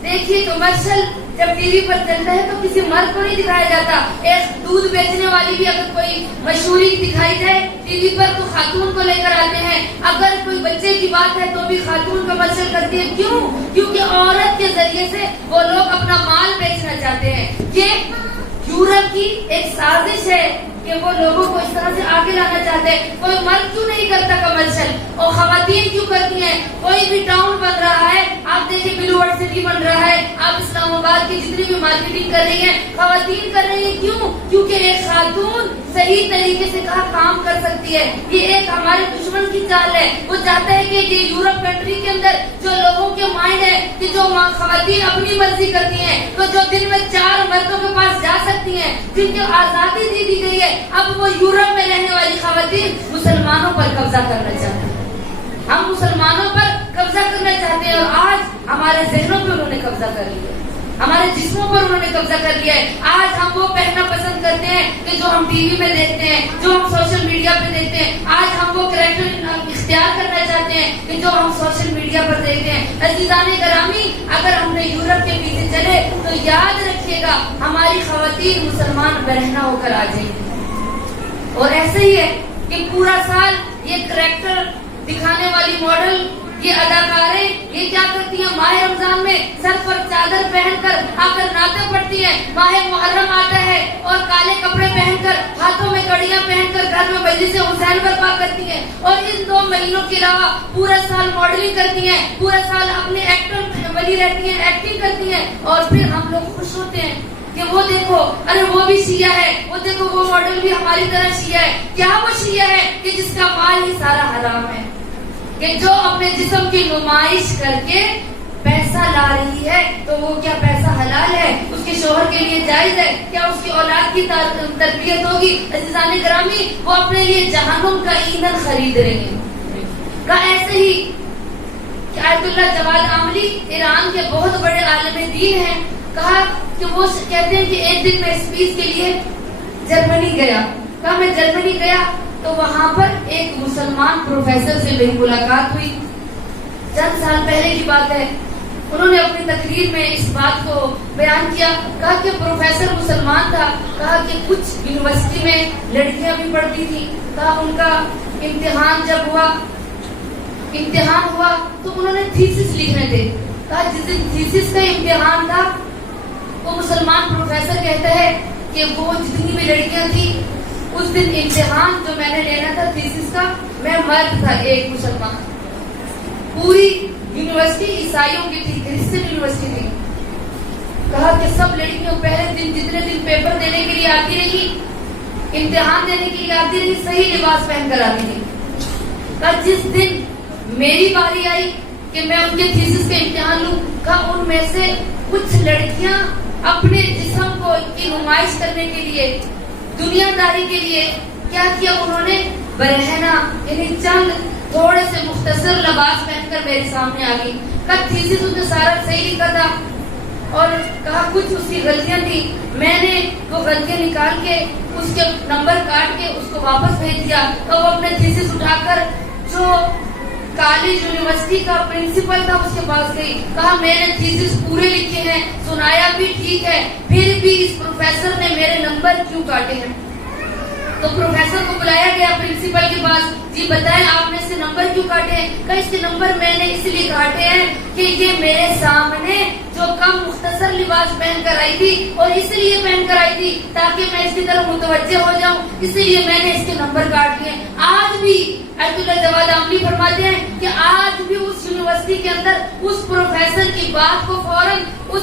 دیکھیے کمرشل جب ٹی وی پر چلتا ہے تو کسی مرد کو نہیں دکھایا جاتا. ایک دودھ بیچنے والی بھی اگر کوئی مشہوری دکھائی جائے ٹی وی پر تو خاتون کو لے کر آتے ہیں. اگر کوئی بچے کی بات ہے تو بھی خاتون کمرشل کرتی ہے. کیوں؟ کیونکہ عورت کے ذریعے سے وہ لوگ اپنا مال بیچنا چاہتے ہیں. یہ یورپ کی ایک سازش ہے کہ وہ لوگوں کو اس طرح سے آگے لانا چاہتے ہیں. کوئی مرد کیوں نہیں کرتا کمرشل اور خواتین کیوں کرتی ہیں؟ کوئی بھی ٹاؤن بن رہا ہے, آپ دیکھیں بلو ورلڈ سٹی بن رہا ہے, آپ اسلام آباد کی جتنی بھی مارکیٹنگ کر رہی ہیں خواتین کر رہی ہیں. کیوں؟ کیونکہ ایک خاتون صحیح طریقے سے کام کر سکتی ہے. یہ ایک ہمارے دشمن کی چال ہے. وہ چاہتا ہے کہ یہ یورپ کنٹری کے اندر جو لوگوں کے مائنڈ ہے کہ جو خواتین اپنی مرضی کرتی ہیں, تو جو دن میں 4 مردوں کے پاس جا سکتی ہیں, جن کو آزادی دی گئی ہے, اب وہ یورپ میں رہنے والی خواتین مسلمانوں پر قبضہ کرنا چاہتے ہیں. ہم مسلمانوں پر قبضہ کرنا چاہتے ہیں اور آج ہمارے ذہنوں پہ انہوں نے قبضہ کر لیا, ہمارے جسموں پر انہوں نے قبضہ کر لیا ہے. آج ہم وہ پہننا پسند کرتے ہیں کہ جو ہم ٹی وی میں دیکھتے ہیں, جو ہم سوشل میڈیا پہ دیکھتے ہیں. آج ہم وہ کریکٹر اختیار کرنا چاہتے ہیں کہ جو ہم سوشل میڈیا پر دیکھتے ہیں. عزیزان گرامی, اگر ہم نے یورپ کے پیچھے چلے تو یاد رکھیے گا ہماری خواتین مسلمان برہنہ ہو کر آ جائیں گی. اور ایسے ہی ہے کہ پورا سال یہ کریکٹر دکھانے والی ماڈل, یہ اداکاریں یہ کیا کرتی ہیں؟ ماہ رمضان میں سر پر چادر پہن کر آ کر نعتیں پڑھتی ہیں. ماہ محرم آتا ہے اور کالے کپڑے پہن کر, ہاتھوں میں کڑیاں پہن کر گھر میں مجلس حسین برپا کرتی ہیں. اور ان 2 مہینوں کے علاوہ پورا سال ماڈلنگ کرتی ہیں, پورا سال اپنے ایکٹر بنی رہتی ہیں, ایکٹنگ کرتی ہیں. اور پھر ہم لوگ خوش ہوتے ہیں کہ وہ دیکھو, ارے وہ بھی شیعہ ہے, وہ دیکھو وہ ماڈل بھی ہماری طرح شیعہ ہے. کیا وہ شیعہ ہے کہ جس کا مال ہی سارا حرام ہے, کہ جو اپنے جسم کی نمائش کر کے پیسہ لا رہی ہے, تو وہ کیا پیسہ حلال ہے؟ اس کے شوہر کے لیے جائز ہے؟ کیا اس کی اولاد کی تربیت ہوگی؟ عزیزان گرامی, وہ اپنے لیے جہنم کا ایندھن خرید رہی ہیں. کا ایسے ہی آیت اللہ جواد عاملی ایران کے بہت بڑے عالم دین ہیں, کہا کہ وہ کہتے ہیں کہ ایک دن میں اسپیچ کے لیے جرمنی گیا. کہا میں جرمنی گیا تو وہاں پر ایک مسلمان پروفیسر سے میری ملاقات ہوئی. چند سال پہلے کی بات ہے. انہوں نے اپنی تقریر میں اس بات کو بیان کیا. کہا کہ پروفیسر مسلمان تھا. کہا کہ کچھ یونیورسٹی میں لڑکیاں بھی پڑھتی تھیں. کہا ان کا امتحان جب ہوا تو انہوں نے تھیسس لکھنے تھے. کہا جس دن تھیسس کا امتحان تھا وہ مسلمان پروفیسر کہتا ہے کہ وہ جتنی بھی لڑکیاں تھیں, اس دن امتحان جو میں نے لینا تھا تھیسس کا, میں مرد تھا ایک مسلمان. پوری یونیورسٹی عیسائیوں کی تھی, کرسچن یونیورسٹی تھی. کہا کہ سب لڑکیوں پہلے دن جتنے دن پیپر دینے کے لیے آتی رہی, امتحان دینے کے لیے آتی رہی, صحیح لباس پہن کر آتی تھی. کہا جس دن میری باری آئی کہ میں ان کے تھیسس کا امتحان لوں, کہا ان میں سے کچھ لڑکیاں اپنے جسم کو کی نمائش کرنے کے لیے, دنیا داری کے لیے کیا کیا, انہوں نے برہنہ یعنی چند تھوڑے سے مختصر لباس پہن کر میرے سامنے آ گئی. کہا تھیسس اس نے سارا صحیح لکھا تھا, اور کہا کچھ اس کی غلطیاں تھی. میں نے وہ غلطیاں نکال کے اس کے نمبر کاٹ کے اس کو واپس بھیج دیا. تو وہ اپنے تھیسس اٹھا کر جو کالج یونیورسٹی کا پرنسپل تھا اس کے پاس گئی. کہا میں نے تھیسس پورے لکھے ہیں, سنایا بھی ٹھیک ہے, پھر بھی اس پروفیسر نے میرے نمبر کیوں کاٹے ہیں؟ تو پروفیسر کو بلایا گیا پرنسپل کے پاس. جی بتائیں آپ نے اس کے نمبر کیوں کاٹے ہیں؟ کہ اس کے نمبر میں نے اس لیے کاٹے ہیں کہ یہ میرے سامنے جو کم مختصر لباس پہن کر آئی تھی, اور اس لیے پہن کر آئی تھی تاکہ میں اس کی طرف متوجہ ہو جاؤں, اس لیے میں نے اس کے نمبر کاٹ لیے. آج بھی آیت اللہ جواد عاملی فرماتے ہیں کہ آج بھی اس یونیورسٹی کے اندر اس پروفیسر کی بات کو فوراً اس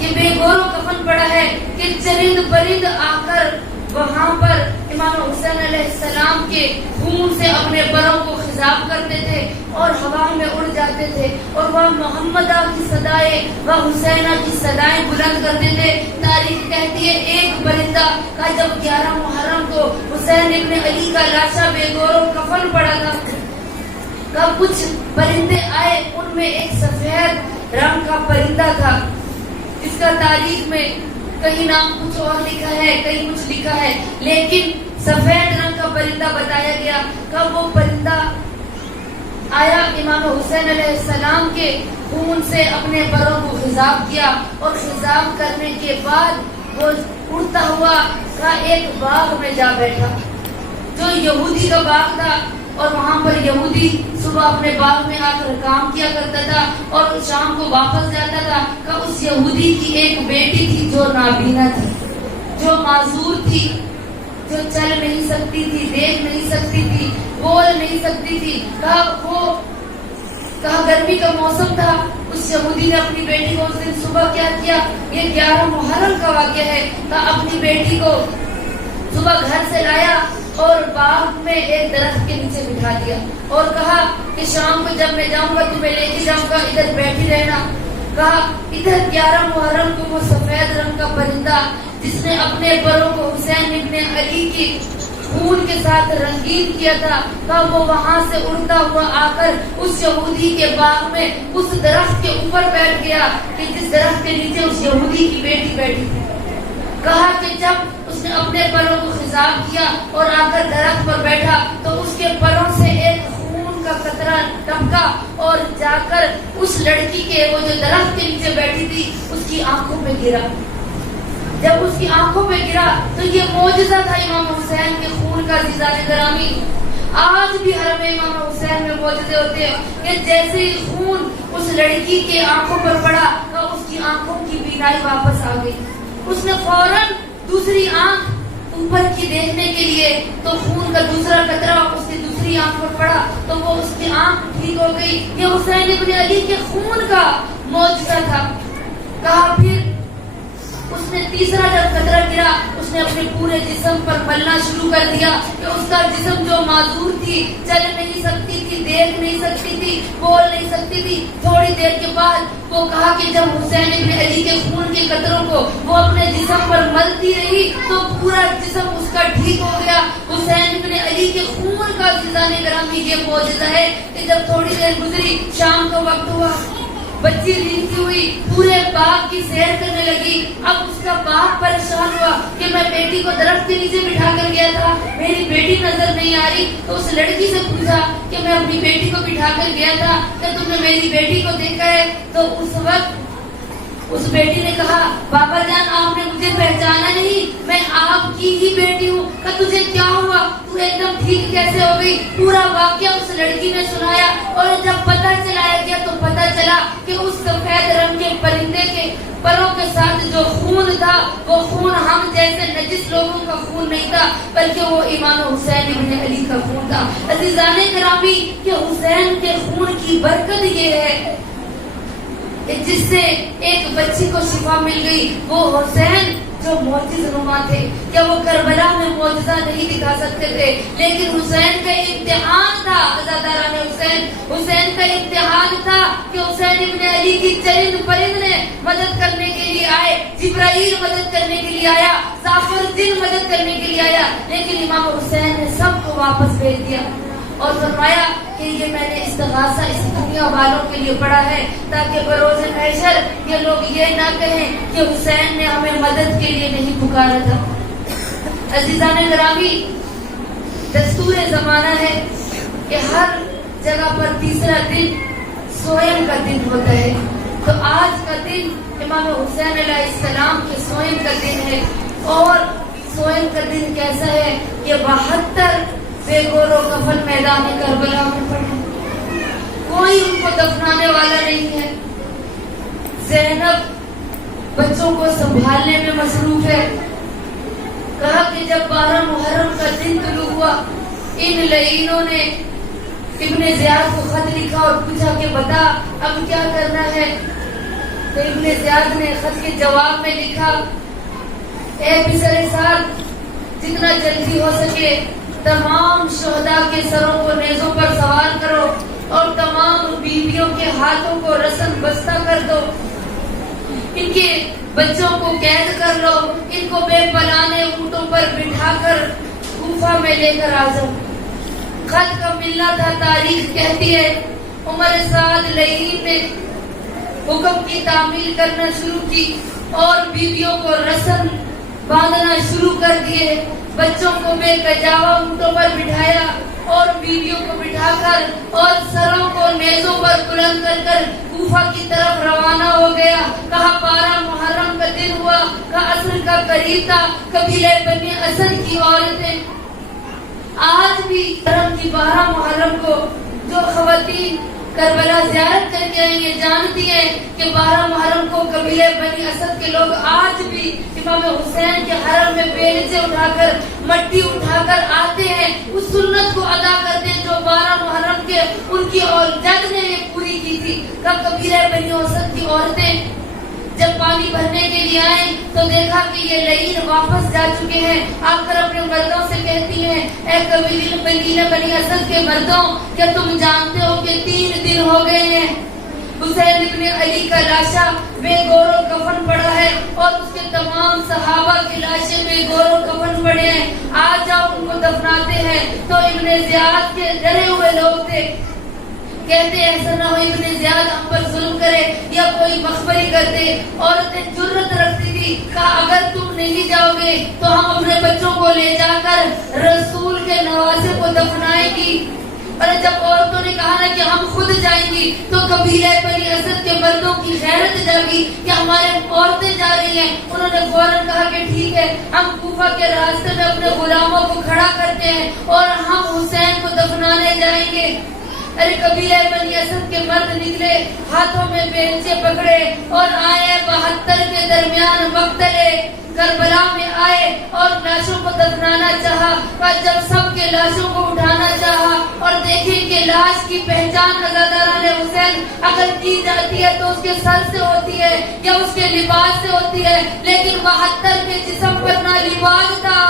یہ بے گور و کفن پڑا ہے کہ چرند پرند آ کر وہاں پر امام حسین علیہ السلام کے خون سے اپنے پروں کو خضاب کرتے تھے اور ہوا میں اڑ جاتے تھے اور وہ محمدہ کی صدائیں و حسینہ کی صدائیں بلند کرتے تھے. تاریخ کہتی ہے ایک پرندہ کا جب 11 محرم کو حسین ابن علی کا لاشا بے گور و کفن پڑا تھا، کب کچھ پرندے آئے، ان میں ایک سفید رنگ کا پرندہ تھا جس کا تاریخ میں کہیں نام کچھ اور لکھا ہے، کہیں کچھ لکھا ہے، لیکن سفید رنگ کا پرندہ بتایا گیا. کب وہ پرندہ آیا، امام حسین علیہ السلام کے خون سے اپنے پروں کو خضاب کیا اور خضاب کرنے کے بعد وہ اڑتا ہوا کا ایک باغ میں جا بیٹھا جو یہودی کا باغ تھا. اور وہاں پر یہودی صبح اپنے باغ میں آ کر کام کیا کرتا تھا اور شام کو واپس جاتا تھا. کہ اس یہودی کی ایک بیٹی تھی جو نابینا تھی، جو معذور تھی، جو چل نہیں سکتی تھی، دیکھ نہیں سکتی تھی، بول نہیں سکتی تھی. کہا گرمی کا موسم تھا، اس یہودی نے اپنی بیٹی کو اس دن صبح کیا کیا، یہ 11 محرم کا واقعہ ہے. کہا اپنی بیٹی کو صبح گھر سے لایا اور باغ میں ایک درخت کے نیچے بٹھا دیا اور کہا کہ شام کو جب میں جاؤں گا تمہیں لے کے جاؤں گا، ادھر بیٹھی رہنا. کہا ادھر 11 محرم کو وہ سفید رنگ کا پرندہ جس نے اپنے پروں کو حسین ابن علی کی خون کے ساتھ رنگین کیا تھا، کہا وہ وہاں سے اڑتا ہوا آ کر اس یہودی کے باغ میں اس درخت کے اوپر بیٹھ گیا کہ جس درخت کے نیچے اس یہودی کی بیٹی بیٹھی تھی. کہا کہ جب اس نے اپنے پروں کو خضاب کیا اور آ کر درخت پر بیٹھا تو اس کے پروں سے ایک خون کا قطرہ ٹپکا اور جا کر اس لڑکی کے، وہ جو درخت کے نیچے بیٹھی تھی، اس کی آنکھوں پہ گرا. جب اس کی آنکھوں پہ گرا تو یہ معجزہ تھا امام حسین کے خون کا. عزیزان گرامی، آج بھی حرم امام حسین میں معجزے ہوتے ہیں کہ جیسے ہی خون اس لڑکی کے آنکھوں پر پڑا تو اس کی آنکھوں کی بینائی واپس آ گئی. اس نے فوراً دوسری آنکھ اوپر کی دیکھنے کے لیے تو خون کا دوسرا قطرہ اس کی دوسری آنکھ پر پڑا تو وہ اس کی آنکھ ٹھیک ہو گئی. یہ حسین ابن علی کے خون کا معجزہ تھا. کہا پھر اس نے تیسرا جب قطرہ گرا اس نے اپنے پورے جسم پر ملنا شروع کر دیا کہ اس کا جسم جو معذور تھی، چل نہیں سکتی تھی، دیکھ نہیں سکتی تھی، بول نہیں سکتی تھی. تھوڑی دیر کے بعد وہ کہا کہ جب حسین ابن علی کے خون کے قطروں کو وہ اپنے جسم پر ملتی رہی تو پورا جسم اس کا ٹھیک ہو گیا. حسین ابن علی کے خون کا عزیزان گرامی یہ معجزہ ہے کہ جب تھوڑی دیر گزری، شام کا وقت ہوا، بچی ریتی ہوئی پورے باغ کی سیر کرنے لگی. اب اس کا باپ پریشان ہوا کہ میں بیٹی کو درخت کے نیچے بٹھا کر گیا تھا، میری بیٹی نظر نہیں آ رہی. تو اس لڑکی سے پوچھا کہ میں اپنی بیٹی کو بٹھا کر گیا تھا، کہ تم نے میری بیٹی کو دیکھا ہے؟ تو اس وقت اس بیٹی نے کہا بابا جان آپ نے مجھے پہچانا نہیں، میں آپ کی ہی بیٹی ہوں. کہ تجھے کیا ہوا، تو ایک دم ٹھیک کیسے ہو گئی؟ پورا واقعہ اس لڑکی نے سنایا. اور جب پتہ چلایا گیا تو پتہ چلا کہ اس سفید رنگ کے پرندے کے پروں کے ساتھ جو خون تھا وہ خون ہم جیسے نجس لوگوں کا خون نہیں تھا، بلکہ وہ امام حسین ابن علی کا خون تھا. عزیزان گرامی، کہ حسین کے خون کی برکت یہ ہے جس سے ایک بچی کو شفا مل گئی. وہ حسین جو معجز نما تھے، کیا وہ کربلا میں معجزہ نہیں دکھا سکتے تھے؟ لیکن حسین کا امتحان تھا. عزاداران حسین کا امتحان تھا کہ حسین ابن علی کی چرند پرند نے مدد کرنے کے لیے آئے، جبرائیل مدد کرنے کے لیے آیا، ظافر دن مدد کرنے کے لیے آیا، لیکن امام حسین نے سب کو واپس بھیج دیا اور فرمایا کہ یہ میں نے استغاثہ اس دنیا والوں کے لیے پڑھا ہے تاکہ بروز محشر یہ لوگ یہ نہ کہیں کہ حسین نے ہمیں مدد کے لیے نہیں پکارا تھا. عزیزان گرامی، دستور زمانہ ہے کہ ہر جگہ پر تیسرا دن سوئم کا دن ہوتا ہے. تو آج کا دن امام حسین علیہ السلام کے سوئم کا دن ہے. اور سوئم کا دن کیسا ہے کہ 72 بے گور و کفن میدان کربلا میں پڑے، کوئی ان کو دفنانے والا نہیں ہے. زینب بچوں کو سنبھالنے میں مصروف ہے. کہا کہ جب 12 محرم کا دن طلوع ہوا، ان لعینوں نے ابن زیاد کو خط لکھا اور پوچھا کہ بتا اب کیا کرنا ہے. تو ابن زیاد نے خط کے جواب میں لکھا، اے پسر سعد، جتنا جلدی ہو سکے تمام شہداء کے سروں کو نیزوں پر سوار کرو اور تمام بیویوں کے ہاتھوں کو رسن بستہ کر دو، ان کے بچوں کو قید کر لو، ان کو بے پلانے اونٹوں پر بٹھا کر کوفہ میں لے کر آ جاؤ۔ خط کا ملنا تھا، تاریخ کہتی ہے عمر سعد لعین نے حکم کی تعمیل کرنا شروع کی اور بیویوں کو رسن باندھنا شروع کر دیے، بچوں کو بے کجاوا اونٹوں پر بٹھایا اور بیویوں کو بٹھا کر اور سروں کو نیزوں پر بلند کر کر کوفہ کی طرف روانہ ہو گیا۔ کہا 12 محرم کا دن ہوا، کہا عصر کا قریب تھا، قبیلہ بنی اسد کی عورتیں آج بھی محرم کی 12 محرم کو جو خواتین کربلا زیارت کر کے آئی ہیں جانتی ہیں کہ 12 محرم کو قبیلہ بنی اسد کے لوگ آج بھی امام حسین کے حرم میں بیلچے اٹھا کر مٹی اٹھا کر آتے ہیں، اس سنت کو ادا کرتے ہیں جو 12 محرم کے ان کی اور جد نے یہ پوری کی تھی۔ کہ قبیلہ بنی اسد کی عورتیں جب پانی بھرنے کے لیے آئیں تو دیکھا کہ یہ لعین واپس جا چکے ہیں، آ کر اپنے مردوں سے کہتی ہیں، اے قبیلہ بنی اسد کے مردوں، کیا تم جانتے ہو کہ 3 دن ہو گئے ہیں حسین ابن علی کا لاشا بے گور و کفن پڑا ہے اور اس کے تمام صحابہ کی لاشیں بے گور و کفن پڑے ہیں، آ جاؤ ان کو دفناتے ہیں۔ تو ابن زیاد کے ڈرے ہوئے لوگ تھے، کہتے ایسا نہ ہو ابن زیاد ہم پر ظلم کرے یا کوئی مخبری کر دے۔ عورتیں جرت رکھتی تھی، کہا اگر تم نہیں جاؤ گے تو ہم اپنے بچوں کو لے جا کر رسول کے نواسے کو دفنائیں گی۔ اور جب عورتوں نے کہا نا کہ ہم خود جائیں گی تو قبیلہ بنی اسد کے مردوں کی غیرت جاگی کہ ہمارے عورتیں جا رہی ہیں۔ انہوں نے فوراً کہا کہ ٹھیک ہے، ہم کوفہ کے راستے میں اپنے غلاموں کو کھڑا کرتے ہیں اور ہم حسین کو دفنانے جائیں گے۔ ارے قبیلہ بنی اسد کے مرد نکلے، ہاتھوں میں بیلچے پکڑے اور آئے 72 کے درمیان مقتلے کربلا میں آئے اور لاشوں کو دفنانا چاہا۔ پر جب سب کے لاشوں کو اٹھانا چاہا اور دیکھیں کہ لاش کی پہچان عزاداران حسین اگر کی جاتی ہے تو اس کے سر سے ہوتی ہے یا اس کے لباس سے ہوتی ہے، لیکن 72 کے جسم پر نہ لباس تھا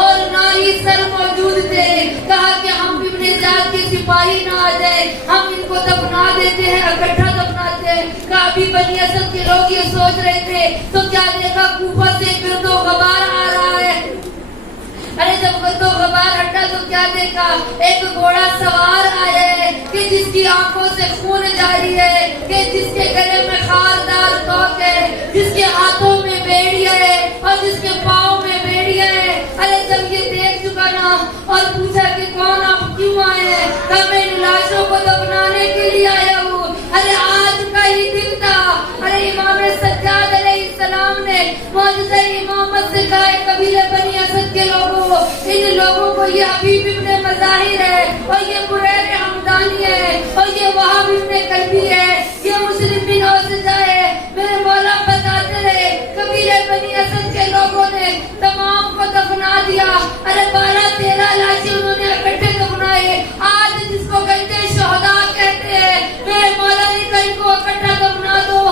اور نہ ہی سر موجود تھے۔ کہا کہ ہم ابن زیاد کے سپاہی نہ آ جائے، ہم ان کو دفنا دیتے ہیں، اکٹھا دفناتے ہیں۔ کہا ابھی بنی اسد کے لوگ یہ سوچ رہے تھے تو کیا دیکھا کوفہ سے گرد و غبار آ رہا ہے۔ ارے جب گرد و غبار ہٹا تو کیا دیکھا، ایک گھوڑا سوار آیا ہے کہ جس کی آنکھوں سے خون جاری ہے، کہ جس کے گلے میں خاردار توق ہے، جس کے ہاتھوں میں بیڑیا ہے اور جس کے پاؤں میں بیڑیا ہے۔ ارے جب یہ دیکھ چکا نا اور پوچھا کہ کون آپ کیوں آئے ہیں، کہ میں ان لاشوں کو دفنانے کے لیے آیا ہوں۔ ارے آج کا ہی دن تھا۔ ارے امام سجاد علیہ السلام نے معجزہ امامت سے کہا قبیلہ بنی اسد کے لوگوں، ان لوگوں کو یہ حبیب ابن مظاہر ہے اور یہ بریر حمدانی ہے اور یہ وہاب ابن کلبی ہے، یہ مسلم بن اوسجہ ہے۔ میرے مولا بتاتے رہے قبیلہ بنی اسد کے لوگوں نے تمام کو دفنا دیا۔ ارے 12-13 لاشیں انہوں نے اکٹھے دفنائے۔ آج جس کو کہتے ہیں شہداء کہتے ہیں، میرے مولا نے کہیں کو اکٹھا دفنا دو۔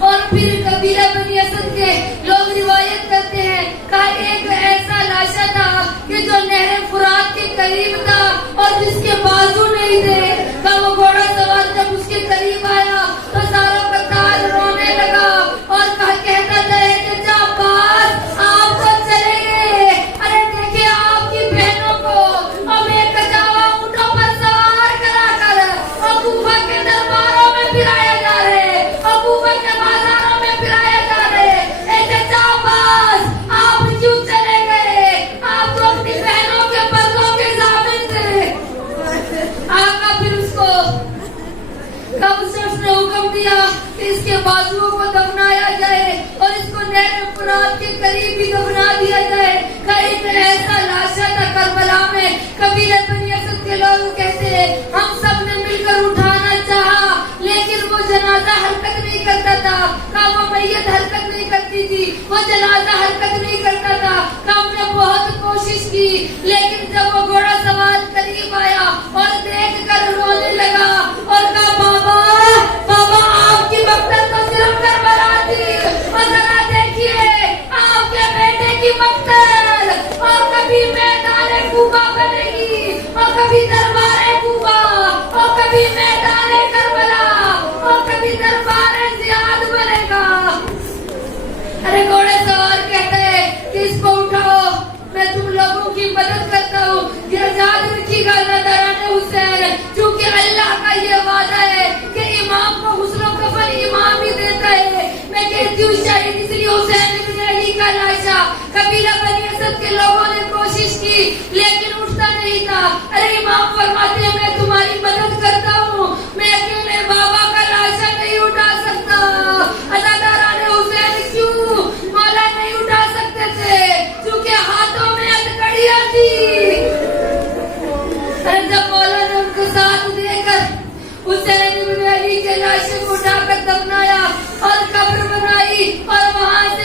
اور پھر قبیلہ بنی اسد کے لوگ روایت کرتے ہیں کہ ایک ایسا لاشا تھا کہ جو نہر فرات کے قریب تھا اور جس کے بازو نہیں تھے، کہ وہ گھوڑا سوار جب اس کے قریب آیا تو سارا قطار رونے لگا اور کہتا تھا کہ جا باز آپ کو چلے گئے۔ ارے دیکھیں آپ کی بہنوں کو اور بے کجاوا اونٹوں پر سوار کرا کر اور کوفہ کے درباروں میں پھرایا جا رہے اور کوفہ کے بازاروں میں پھرایا جا رہے۔ ایک جا باز آپ کیوں چلے گئے، آپ تو اپنی بہنوں کے پردوں کے ضامن تھے۔ آقا پھر اس کو کب شخص نے حکم دیا کہ اس کے بازوؤں کو دفنایا جائے اور اس کو نہر فرات کے قریب بھی دفنا دیا جائے۔ کہ ایک ایسا لاشا تھا کربلا میں، قبیلہ بنی اسد کے لوگ کہتے ہیں ہم سب نے مل کر اٹھانا چاہا لیکن وہ جنازہ حرکت نہیں کرتا تھا، کہ وہ میت حرکت نہیں کرتی تھی، وہ جنازہ حرکت نہیں کرتا تھا۔ کہ ہم نے بہت کوشش کی لیکن جب وہ گھوڑا سوار قریب آیا اور دیکھ کر رونے لگا اور کہا بابا آپ کی مقصد تو کے لاشوں کو اٹھا کر دفنایا اور قبر بنائی اور وہاں سے